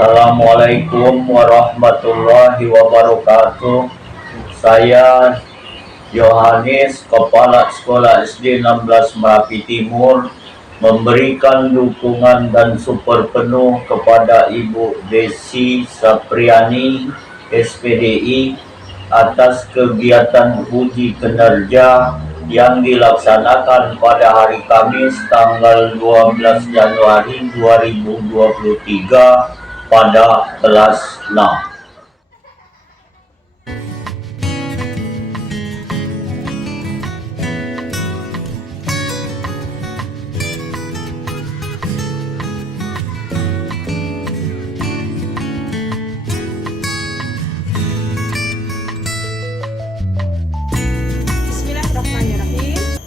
Assalamualaikum warahmatullahi wabarakatuh. Saya Yohanes, Kepala Sekolah SD 16 Merapi Timur, memberikan dukungan dan support penuh kepada Ibu Desi Sapriani, SPDI, atas kegiatan uji kinerja yang dilaksanakan pada hari Kamis tanggal 12 Januari 2023 pada kelas 6.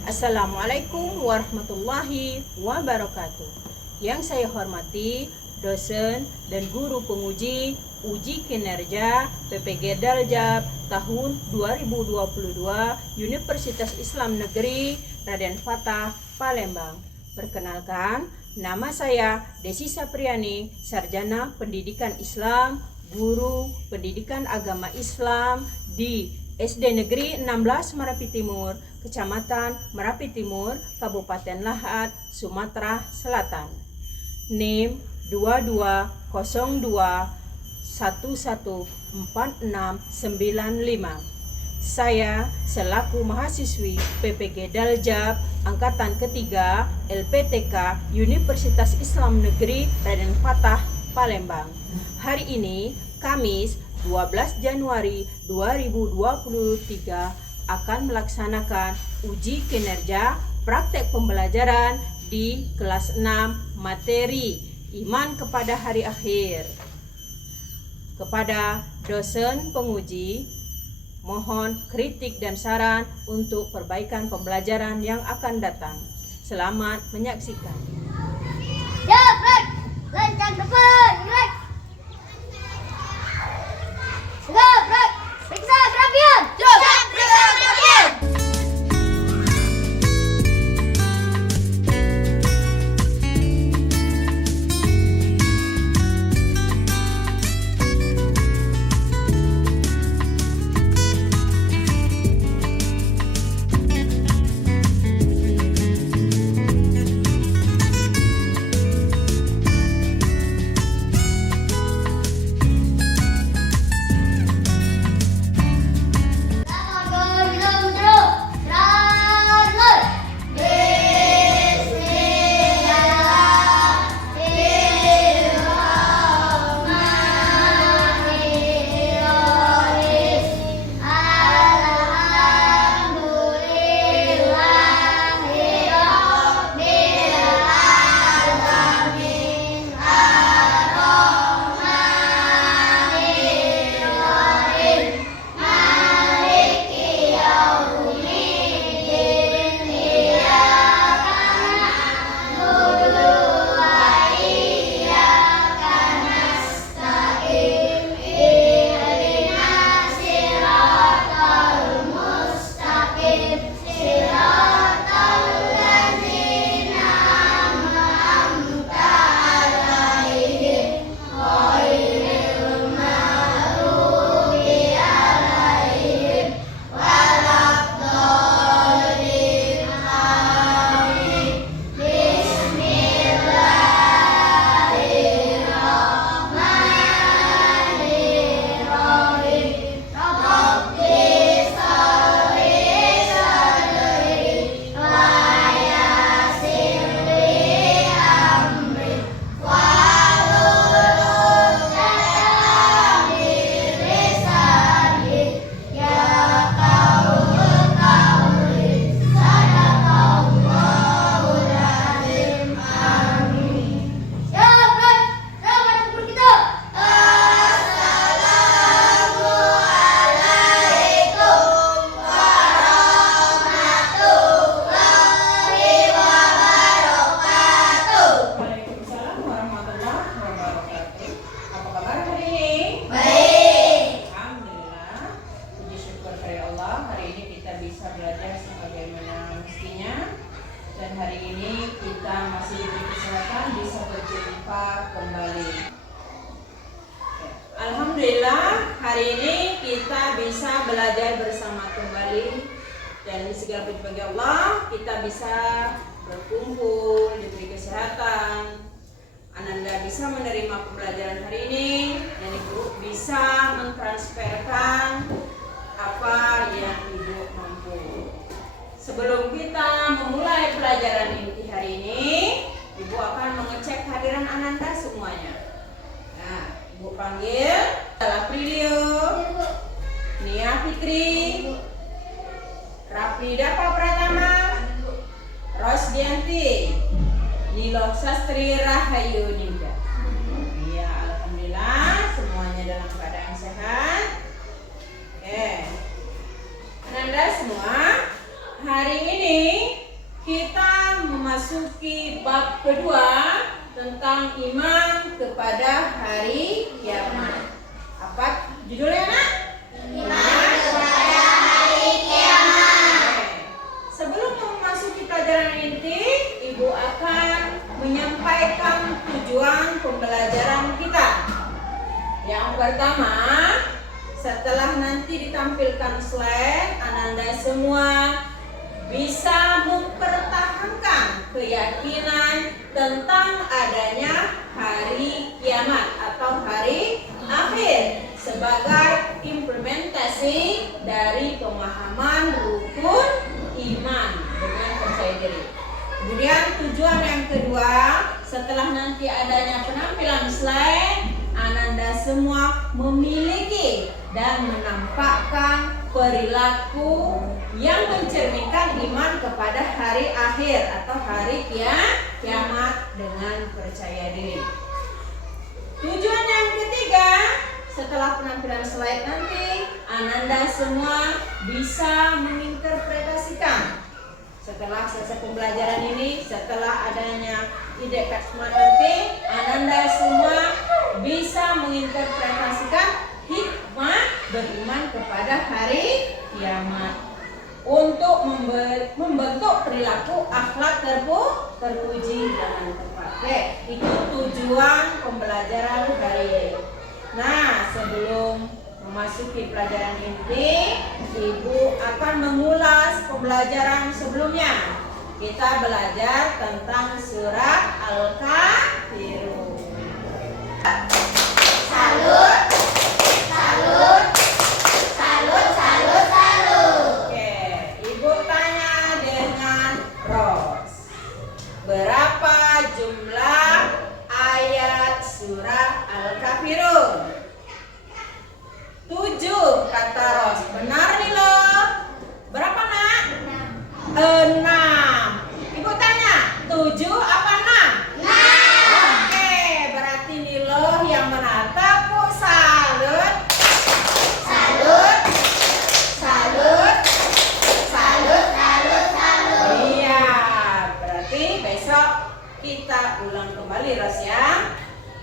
Assalamualaikum warahmatullahi wabarakatuh. Yang saya hormati dosen dan guru penguji uji kinerja PPG Daljab tahun 2022 Universitas Islam Negeri Raden Fatah Palembang. Perkenalkan, nama saya Desi Sapriani, Sarjana Pendidikan Islam, Guru Pendidikan Agama Islam di SD Negeri 16 Merapi Timur, Kecamatan Merapi Timur, Kabupaten Lahat, Sumatera Selatan. NIM 2202114695. Saya selaku mahasiswi PPG Daljab angkatan ketiga LPTK Universitas Islam Negeri Raden Fatah Palembang. Hari ini Kamis 12 Januari 2023 akan melaksanakan uji kinerja praktek pembelajaran di kelas 6 materi iman kepada hari akhir. Kepada dosen penguji, mohon kritik dan saran untuk perbaikan pembelajaran yang akan datang. Selamat menyaksikan. Ya, break. Lencang depan, break. Segera, break. Periksa kerapian. Periksa kerapian. hari ini kita bisa belajar bersama kembali dan segala puji bagi Allah kita bisa berkumpul, diberi kesehatan. Ananda bisa menerima pembelajaran hari ini dan Ibu bisa mentransferkan apa yang Ibu mampu. Sebelum kita memulai pelajaran inti hari ini, Ibu akan mengecek hadiran Ananda semuanya. Nah, Ibu panggil Aprilio, Nia Fikri, Rafidapa Pratama, Rosdianti, Nilo Sastri Rahayu Ninja. Iya, alhamdulillah semuanya dalam keadaan sehat. Oke. Ananda semua, hari ini kita memasuki bab kedua tentang iman kepada hari kiamat. Apa judulnya, Nak? Iman kepada hari kiamat. Sebelum memasuki pelajaran inti, Ibu akan menyampaikan tujuan pembelajaran kita. Yang pertama, setelah nanti ditampilkan slide, Ananda semua bisa mempertahankan keyakinan tentang adanya hari kiamat atau hari akhir sebagai implementasi dari pemahaman rukun iman dengan percaya diri. Kemudian tujuan yang kedua, setelah nanti adanya penampilan slide, Ananda semua memiliki dan menampakkan perilaku yang mencerminkan iman kepada hari akhir atau hari kiamat dengan percaya diri. Tujuan yang ketiga, setelah penampilan slide nanti, Ananda semua bisa menginterpretasikan. Setelah selesai pembelajaran ini, setelah adanya ide Smart nanti, Ananda semua bisa menginterpretasikan hikmah beriman kepada hari kiamat untuk membentuk perilaku akhlak terpuji dengan tepat. Oke, itu tujuan pembelajaran hari ini. Nah, sebelum memasuki pelajaran inti, Ibu akan mengulas pembelajaran sebelumnya. Kita belajar tentang surat Al-Kafirun. Salut, salut, salut, salut, salut. Oke, Ibu tanya dengan Ros. Berapa jumlah ayat surah Al-Kafirun? 7, kata Ros. Benar nih loh. Berapa, Nak? 6. Ibu tanya, 7 apa 6? 6. Oke, berarti nih loh yang menata Bu. Salut. Salut. Salut. Salut, salut, salut. Iya, berarti besok kita ulang kembali, Ros ya.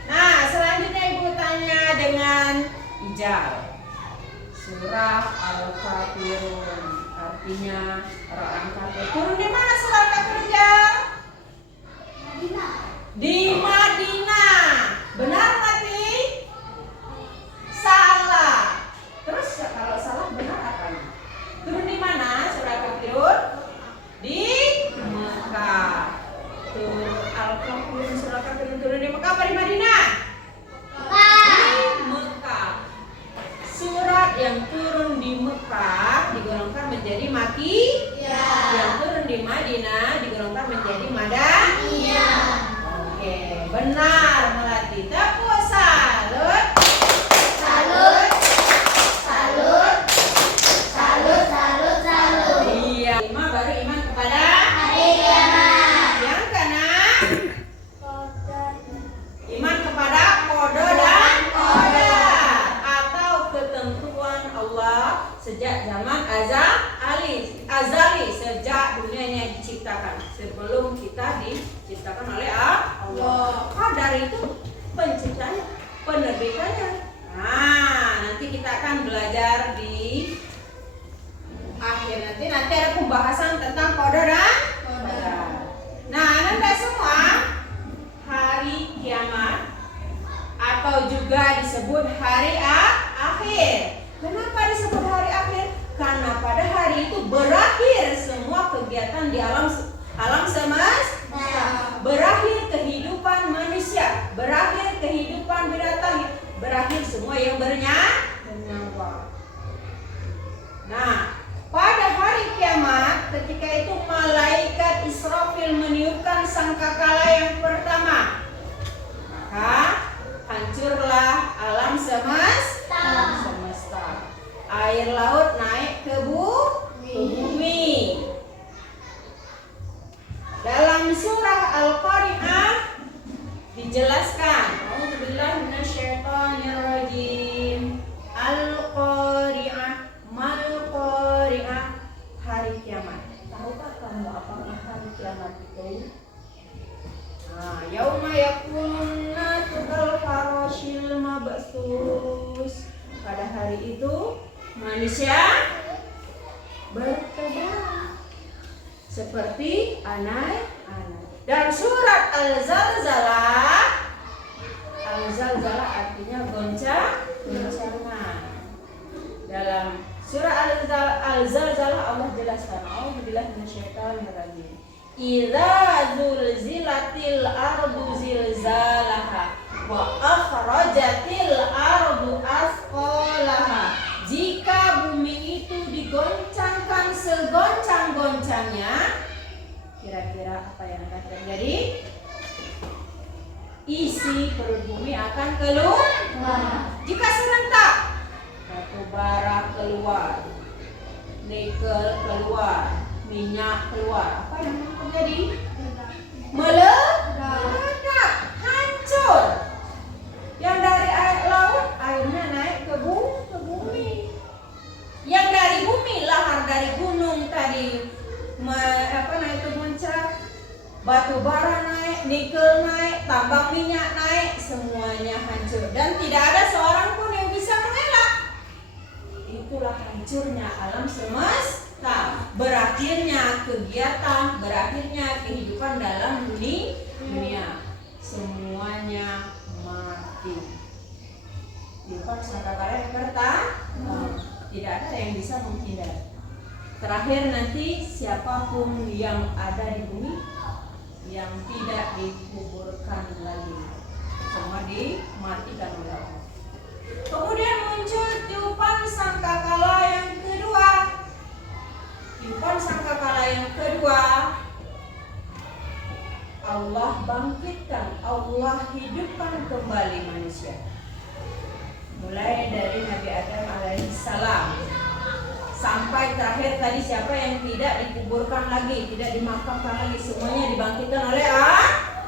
Nah, selanjutnya Ibu tanya dengan Ijal. Surah Al-Kafirun, artinya orang kafir. Turun di mana surah Al-Kafirun, Jal? Di Madinah. Benar mati? Salah. Terus kalau salah benar apa? Turun di mana surah Al-Kafirun? Di Mekah. Turun Al-Kafirun, surah Al-Kafirun turun di Mekah apa di Madinah? Di Mekah. Surat yang turun di Mekah digolongkan menjadi Maki, yang turun di Madinah digolongkan menjadi Madaniyah. Oke, benar Melati. Tepuk salut. Salut. Salut. Salut, salut, salut. Iya, iman baru iman kepada hari kiamat. Yang keenam, iman kepada qada dan qadar atau ketentuan Allah sejak zaman azali, sejak dunia ini diciptakan, sebelum kita diciptakan oleh Allah. Qadar itu penciptanya, penerbitannya. Nah, nanti kita akan belajar di akhir nanti ada pembahasan tentang qada dan qadar. Nah, Anda semua, hari kiamat atau juga disebut hari akhir. Kenapa disebut hari akhir? Karena pada hari itu berakhir semua kegiatan di alam semesta. Berakhir kehidupan manusia, berakhir kehidupan binatang, berakhir semua yang bernyawa. Nah, pada hari kiamat ketika itu malaikat Israfil meniupkan sangkakala yang pertama. Maka hancurlah alam semesta. Air laut naik ke bumi. Dalam surah Al-Qari'ah dijelaskan, A'udzubillahi minasyaitonirrajim. Al-Qari'ah, mal Qari'ah, hari kiamat. Tahukah kamu apakah hari kiamat itu? Yauma yakunun nasu kal farashil mabsus. Pada hari itu manusia bertebaran seperti anak-anak. Dan surat Al-Zalzalah, Al-Zalzalah artinya goncangan. Dalam surah Al-Zalzalah Allah jelaskan, A'udzubillahi minasyaitonirrajim. Idza zulzilatil ardu zilzalaha wa akhrajatil ardu asqalaha. Jika bumi itu digoncangkan segoncang-goncangnya, kira-kira apa yang akan terjadi? Isi perut bumi akan keluar. Jika serentak, batu bara keluar, nikel keluar, minyak keluar, apa yang terjadi? Meledak, hancur. Yang dari air laut, airnya naik ke bumi. Yang dari bumi, lahar dari gunung tadi, naik ke puncak, batu bara naik, nikel naik, tambang minyak naik, semuanya hancur dan tidak ada seorang pun yang bisa mengelak. Itulah hancurnya alam semesta, berakhirnya kegiatan, berakhirnya kehidupan dalam dunia. Semuanya mati. Kehidupan sangkakala yang pertama, tidak ada yang bisa menghindar. Terakhir nanti siapapun yang ada di bumi yang tidak dikuburkan lagi, semua dimatikan oleh Allah. Kemudian muncul tiupan sangkakala yang kedua. Tiupan sangkakala yang kedua, Allah bangkitkan, Allah hidupkan kembali manusia. Mulai dari Nabi Adam alaihissalam sampai terakhir tadi siapa yang tidak dikuburkan lagi, tidak dimakamkan lagi, semuanya dibangkitkan oleh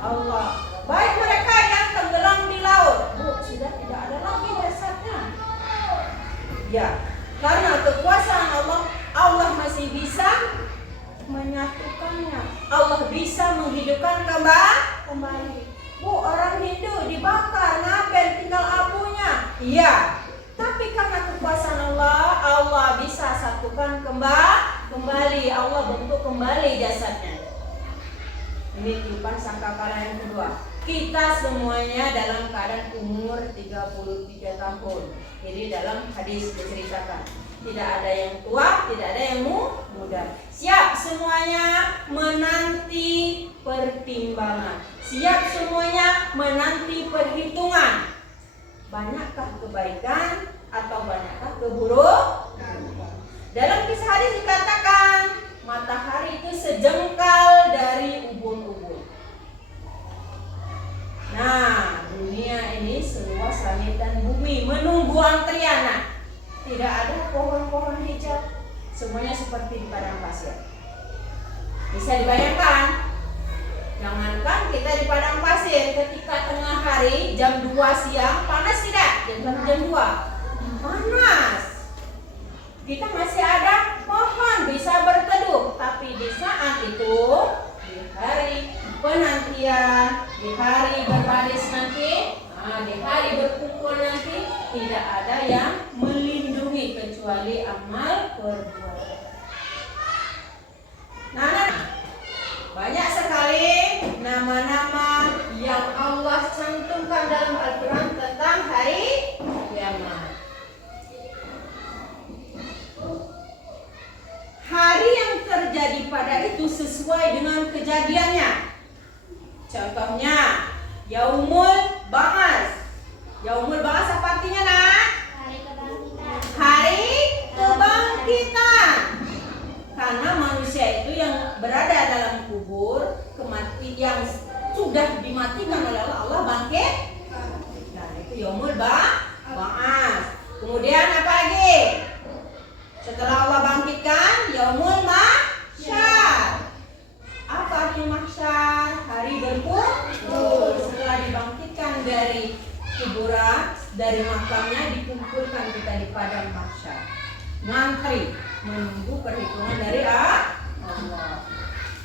Allah. Baik mereka yang tenggelam di laut, sudah tidak ada lagi jasadnya. Ya, karena kekuasaan Allah, Allah masih bisa menyatukannya. Allah bisa menghidupkan kembali. Orang Hindu dibakar, ngaben tinggal abunya. Iya, tapi karena kekuasaan Allah, Allah bisa satukan kembali. Allah bentuk kembali jasadnya. Ini tiupan sangkakala yang kedua. Kita semuanya dalam keadaan umur 33 tahun. Jadi dalam hadis diceritakan, tidak ada yang tua, tidak ada yang muda. Siap semuanya menanti pertimbangan. Siap semuanya menanti perhitungan. Banyakkah kebaikan atau banyakkah keburukan? Dalam kisah hadis dikatakan matahari itu sejengkal dari ubun-ubun. Nah, dunia ini seluas langit dan bumi menunggu antrian. Tidak ada pohon-pohon hijau, semuanya seperti di padang pasir. Bisa dibayangkan? Jangankan kita di padang pasir, ketika tengah hari jam 2 siang panas tidak? Jam 2 panas. Kita masih ada pohon bisa berteduh, tapi di saat itu, di hari penantian, di hari berbaris nanti, di hari berkumpul nanti, tidak ada yang melindungi kecuali amal perbuatan. Nah, banyak sekali nama-nama yang Allah cantumkan dalam Al-Quran tentang hari kiamat. Yaumul Ba'ats apa artinya, Nak? Hari kebangkitan. Hari kebangkitan. Karena manusia itu yang berada dalam kubur, yang sudah dimatikan oleh Allah, Allah bangkit. Nah, itu Yaumul Ba'ats. Kemudian apa lagi? Setelah Allah bangkitkan, Yaumul Mahsyar. Apa artinya mahsyar? Hari berkumpul. Setelah dibangkitkan dari kuburan, dari makamnya, dikumpulkan kita di padang mahsyar. Ngantri menunggu perhitungan dari Allah.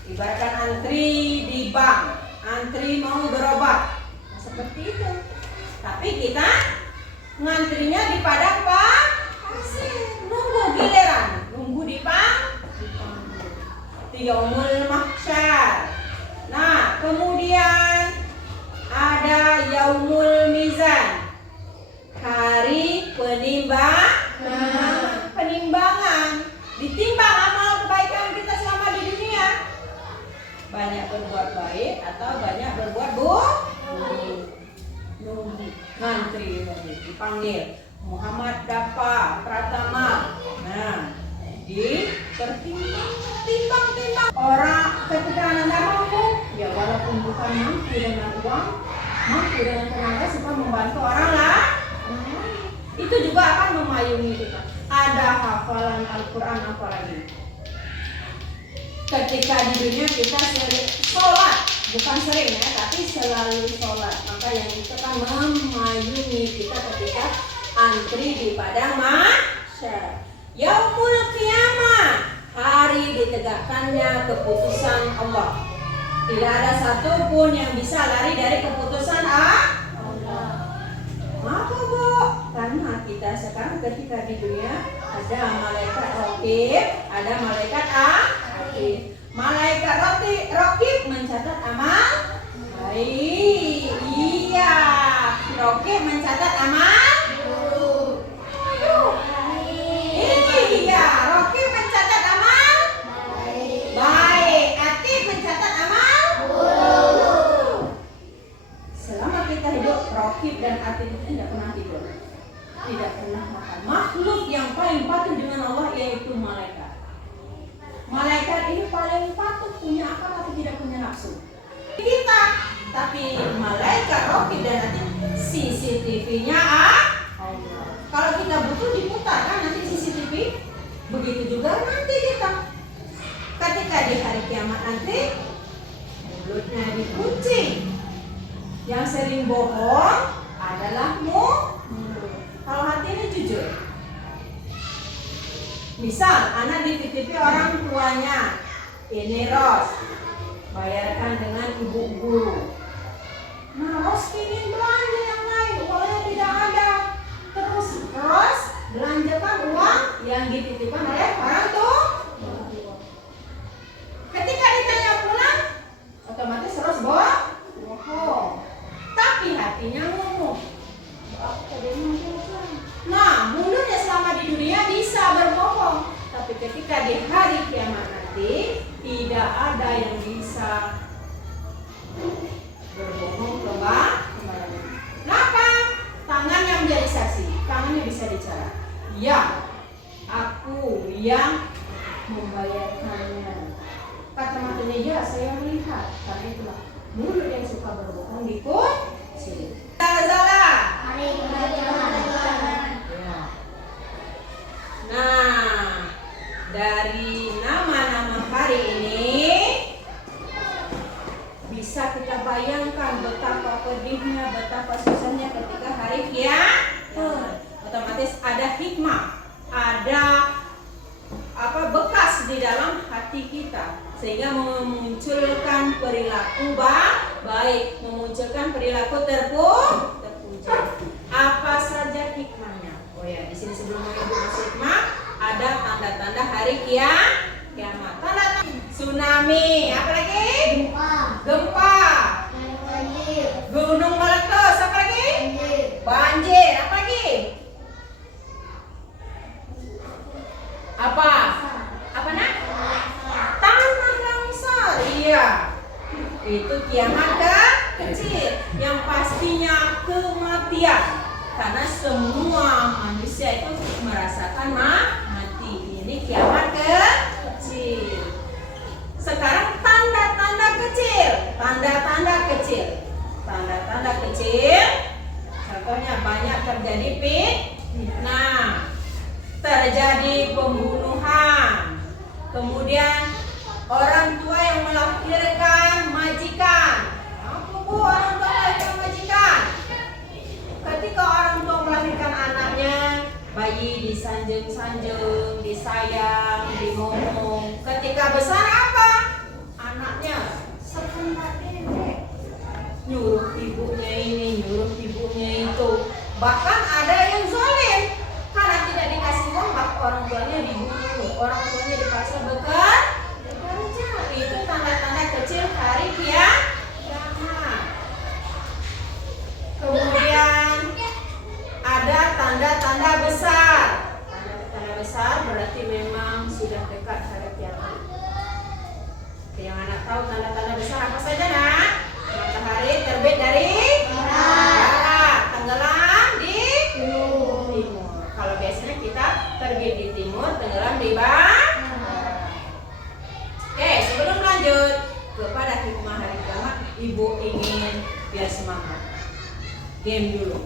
Ibaratkan antri di bank, antri mau berobat. Nah, seperti itu. Tapi kita ngantrinya di padang pasir, nunggu giliran, nunggu di Yaumul Mahsyar. Nah, kemudian ada Yaumul Mizan, hari penimbangan. Ditimbang amal kebaikan kita selama di dunia. Banyak berbuat baik atau banyak berbuat buruk. Nunggu, ngantri, dipanggil Muhammad Dapa Pratama. Nah, timbang orang ketika Anda mampu, ya walaupun bukan mampu dengan uang, mampu dengan tenaga supaya membantu orang lah. Itu juga akan memayungi kita. Ada hafalan Al-Quran apalagi. Ketika di dunia kita sering sholat, bukan sering ya, tapi selalu sholat. Maka yang itu akan memayungi kita ketika antri di padang mahsyar. Yaumul Qiyamah, hari ditegakkannya keputusan Allah. Tidak ada satupun yang bisa lari dari keputusan Allah. Maka Bu, karena kita sekarang ketika di dunia ada malaikat raqib, ada malaikat atid. Malaikat raqib mencatat amal baik. Iya, raqib mencatat amal. Iya, raqib mencatat amal baik. Atid mencatat amal buruk. Selama kita hidup, raqib dan atid itu tidak pernah tidur, tidak pernah makan. Makhluk yang paling patuh dengan Allah yaitu malaikat. Malaikat ini paling patuh, punya akal tapi tidak punya nafsu. Kita, tapi malaikat raqib dan atid CCTV-nya Allah. Kalau kita butuh diputar kan nanti CCTV. Begitu juga nanti kita. Ketika di hari kiamat nanti mulutnya dikunci. Yang sering bohong adalah mulut. Kalau hatinya jujur. Misal anak dititipi orang tuanya, ini Ros, bayarkan dengan ibu guru. Nah, Ros ingin belanja yang lain, uangnya tidak ada. Terus Ros belanjakan uang yang dititipkan oleh orang tua. Ketika ditanya pulang, otomatis Ros bohong. Tapi hatinya ngomong. Nah, mulutnya selama di dunia bisa berbohong, tapi ketika di hari kiamat nanti tidak ada yang bisa berbohong kembali. Kenapa? Tangannya menjadi saksi, tangannya bisa bicara. Ya, aku yang membayarkannya. Kata matanya, ya saya melihat. Karena itulah mulut yang suka berbohong dikunci. Salah. Hari kebangkitan. Nah, dari nama-nama hari ini bisa kita bayangkan betapa pedihnya, betapa susahnya ketika hari kiamat. Otomatis ada hikmah, ada bekas di dalam hati kita sehingga memunculkan perilaku baik, memunculkan perilaku terpuji. Apa saja hikmahnya? Oh ya, di sini sebelum mengikuti hikmah ada tanda-tanda hari kiamat. Tanda tsunami, apa lagi? Gempa. Banjir. Gunung meletus, apa lagi? Banjir. Apa lagi? Apa? Apa nak? Tanah longsor. Iya. Itu kiamat kecil. Yang pastinya karena semua manusia itu merasakan mati. Ini kiamat kecil. Sekarang tanda-tanda kecil. Contohnya banyak terjadi fitnah, terjadi pembunuhan, kemudian orang tua yang melahirkan majikan. Apa bu orang tua melahirkan majikan? Ketika orang tua melahirkan anaknya, bayi disanjung-sanjung, disayang, dimomong. Ketika besar apa? Anaknya sebentar dedek, nyuruh ibunya ini, nyuruh ibunya itu. Bahkan ada yang zalim, karena tidak dikasih uang, maka orang tuanya dibunuh, orang tuanya dipaksa bekerja. Itu tanda-tanda kecil hari kiamat. Kemudian ada tanda-tanda besar. Tanda-tanda besar berarti memang sudah dekat hari kiamat. Yang anak tahu tanda-tanda besar apa saja nak? Matahari terbit dari barat, tenggelam di timur. Kalau biasanya kita terbit di timur, tenggelam di barat. Oke, sebelum lanjut kepada hikmah hari kiamat, ibu ingin biar semangat. Game dulu.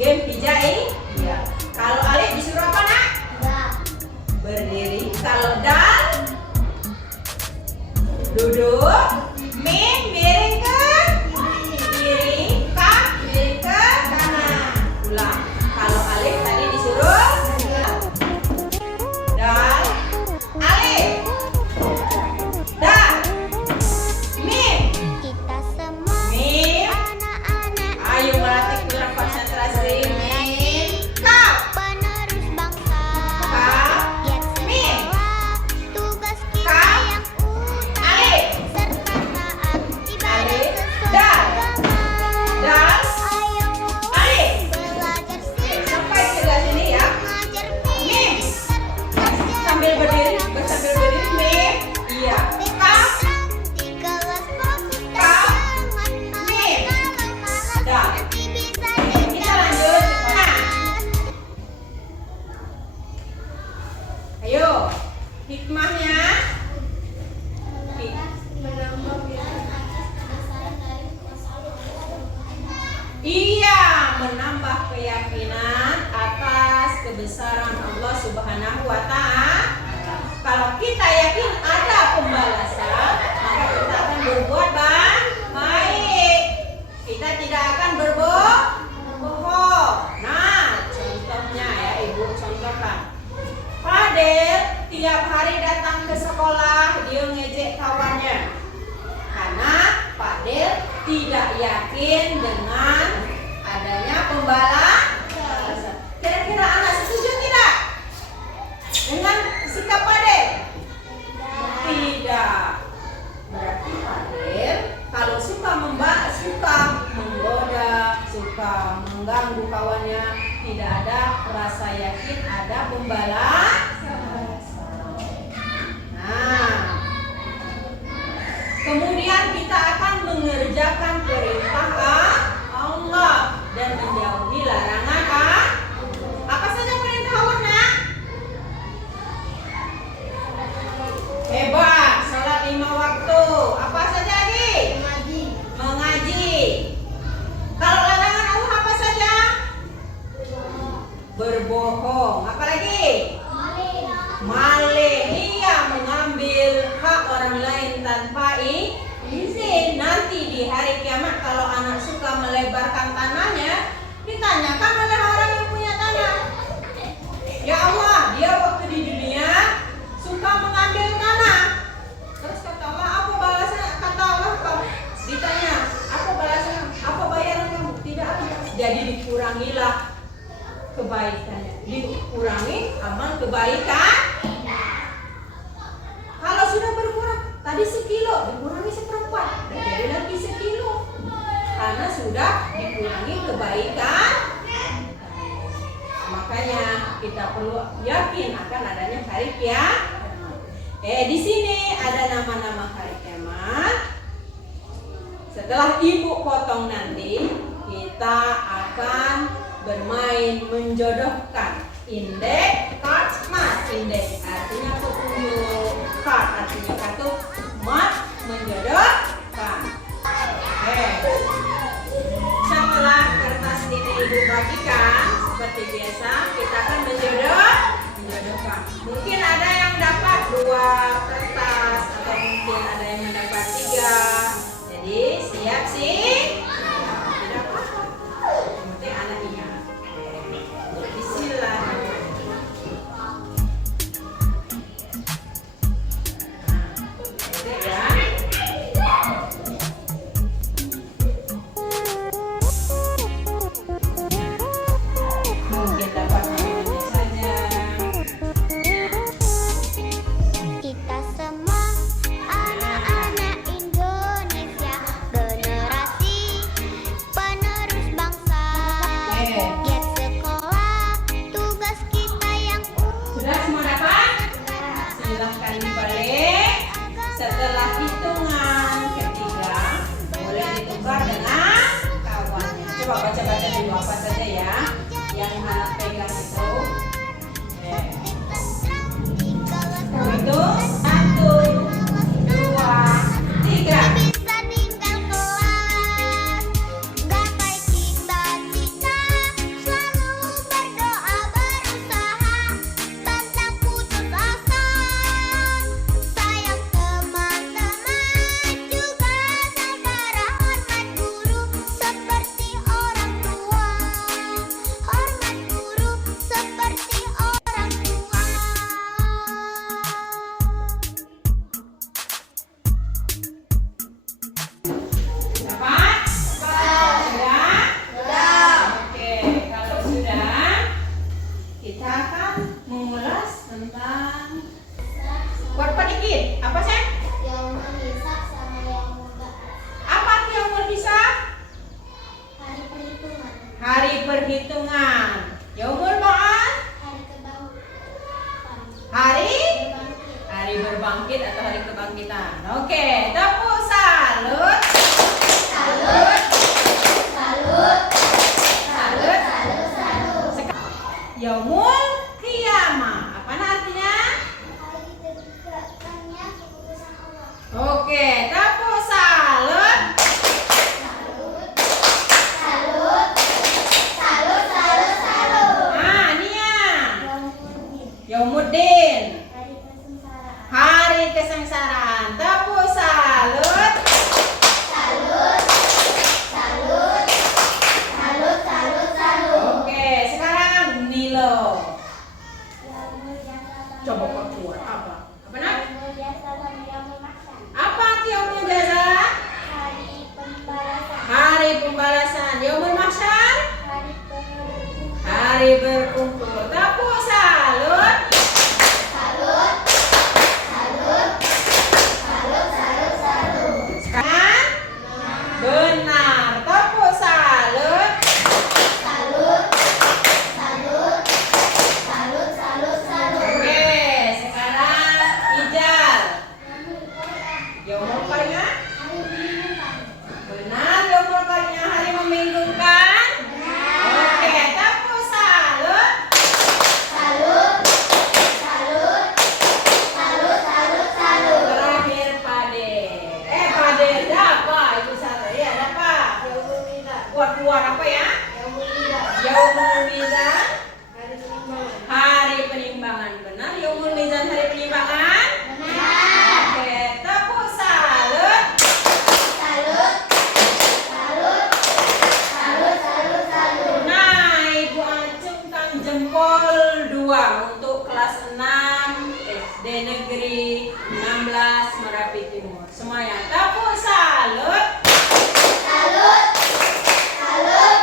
Game hijai. Iya. Kalau Alif disuruh apa nak? Berdiri. Kalau Dal duduk. Mim miring ke kiri. Kaf miring ke kanan. Ulang. Kalau Alif tadi disuruh Dal. Alif. Dal. Mim. Kita semua Mim. anak-anak Ayo melatih kurang konsentrasi. Mim. Kaf. penerus bangsa. Kaf. Giat Mim. sekolah, tugas kita Kaf. yang utama, Alif. serta taat ibadah Alif. sesuai Dal. agama. Dal. Ayo Alif. belajar Sampai sebelah sini ya. mengajar Mim. pintar, Sambil berdiri, sambil berdiri. Mim. Iya. Kaf. di kelas fokus Kaf. dan jangan Mim. malas-malas, Dah. nanti bisa Kita lanjut. Nah. Ayo. Hikmahnya. Iya, menambah keyakinan atas kebesaran Allah Subhanahu wa Ta'ala. Kalau kita yakin ada pembalasan, maka kita akan berbuat baik. Kita tidak akan berbohong. Nah, contohnya ya, Ibu contohkan. Fadil tiap hari datang ke sekolah, dia ngejek kawannya. Karena Fadil tidak yakin dengan adanya pembalasan. Kira-kira anak setuju tidak dengan sikap Fadil? Tidak. Berarti Fadil kalau suka menggoda, suka mengganggu kawannya, tidak ada rasa yakin ada pembalasan. Nah, kemudian kita akan mengerjakan perintah Allah dan menjauhi larangan. Apa saja perintah Allah nak? Hebat, salat 5 waktu. Apa saja lagi? Mengaji. Kalau larangan Allah apa saja? Berbohong. Apa lagi? Maling. Iya, mengambil hak orang lain tanpa izin. Nanti di hari kiamat kalau anak suka melebarkan tanahnya, ditanyakan oleh orang yang punya tanah. Ya Allah, dia waktu di dunia suka mengambil tanah. Terus kata Allah, apa balasannya? Kata Allah, ditanya, apa balasannya? Apa bayaran kamu? Tidak ada. Jadi dikurangilah kebaikannya. Dikurangi amal kebaikan. Kalau sudah berkurang, tadi 1 kilo dikurangi 1/4, jadi lagi 1 kilo. Karena sudah dikurangi kebaikan. Makanya kita perlu yakin akan adanya hari kiamat. Di sini ada nama-nama hari kiamat. Setelah ibu potong nanti, kita akan bermain menjodohkan. Indek, card, mat. Indek artinya petunjuk, card artinya kartu, mat menjodohkan. Oke. Setelah kertas ini dibagikan, seperti biasa kita akan menjodohkan. Mungkin ada yang dapat 2 kertas atau mungkin ada yang mendapat 3. Jadi siap sih? Tidak apa-apa. Yang penting anak ingat. Bismillahirrahmanirrahim. Ya. Mungkin dapat namanya saja. Kita semua anak-anak Indonesia, generasi penerus bangsa. Giat sekolah, tugas kita yang Sudah semua dapat? Silahkan balik. Setelah hitungan ketiga, boleh ditukar dengan kawannya. Coba baca-baca dulu apa saja ya yang anak pegang itu. Hitung 1, 2, 3. bisa tinggal kelas, gapai cita-cita, selalu berdoa berusaha, pantang putus asa, sayang teman-teman, juga saudara, hormat guru seperti orang tua, hormat guru seperti orang tua. Dapat? Sudah? Oke, kalau sudah, kita akan mengulas tentang buat dikit. Apa sih? Yang menghisap sama yang muda. Apa arti yang berpisah? Hari perhitungan, Hari perhitungan. Yaumul ma'ad? hari kebangkitan, Hari? berbangkit. Hari berbangkit atau hari kebangkitan. Oke, tepuk salut. Salut, salut, Salut. salut, salut. Yaumul Qiyamah. Apa artinya? Hari tegakkannya keputusan Allah. Oke, tepuk salut. Salut, salut, salut, salut, salut. Nah, Nia. Yaumuddin, Yaumuddin. hari kesengsaraan. Hari kesengsaraan. Tepuk salut. Salut, salut, salut, salut, salut. Oke, sekarang Nilo. Yaumul jasad, Coba kau keluar apa? Apa nak? yaumul jasad dan yaumul mahsyar. Apa arti yaumul jaza? Hari pembalasan, Hari pembalasan. Yaumul mahsyar? hari pengukuhan. Hari berkumpul. Tepuk salut. Salut, salut, salut, salut, salut. Sekarang benar. Tepuk salut. Salut, salut, salut, salut, salut. Oke, sekarang Ijal. Yaumul Qiyamah? Hari membingungkan. Benar, yaumul Qiyamah hari membingungkan. Oke, tepuk salut. Salut, salut, salut, salut, salut. Terakhir Pade. Pade dapat itu salah. Ya, dapat. Buat apa ya? Yaumul Mizan. Hari penimbangan. Benar, Yaumul Mizan hari penimbangan. Benar. Oke, tepuk salut. Salut, salut, salut, salut, salut. Nah, Ibu acungkan jempol 2 untuk kelas 6 SD Negeri 16 Merapi Timur. Semuanya tepuk salut. Salut, salut,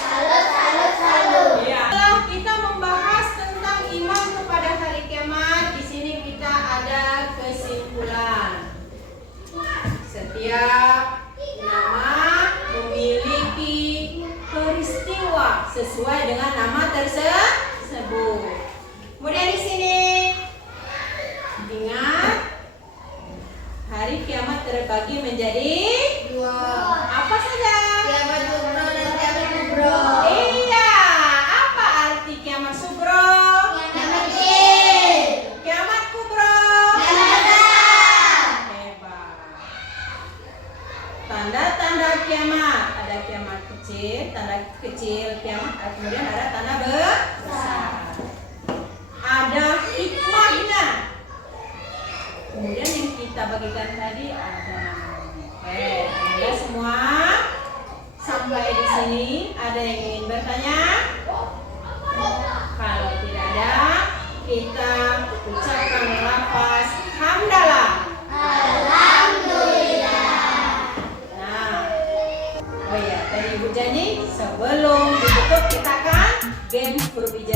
salut, salut, salut. Ya. Setelah kita membahas tentang iman kepada hari kiamat, di sini kita ada kesimpulan. Setiap nama memiliki peristiwa sesuai dengan nama tersebut. Kemudian di sini ingat hari kiamat terbagi menjadi 2. Apa saja? Kiamat kubro dan kiamat kubro. Iya, kemudian ada tanda besar. Ada hikmahnya. Kemudian yang kita bagikan tadi ada namanya. Oke, Anda semua sampai di sini ada yang ingin bertanya? Kalau tidak ada, kita ucapkan lafaz hamdalah. Nah, oh ya, tadi Ibu janji sebelum ditutup kita akan game huruf hijau.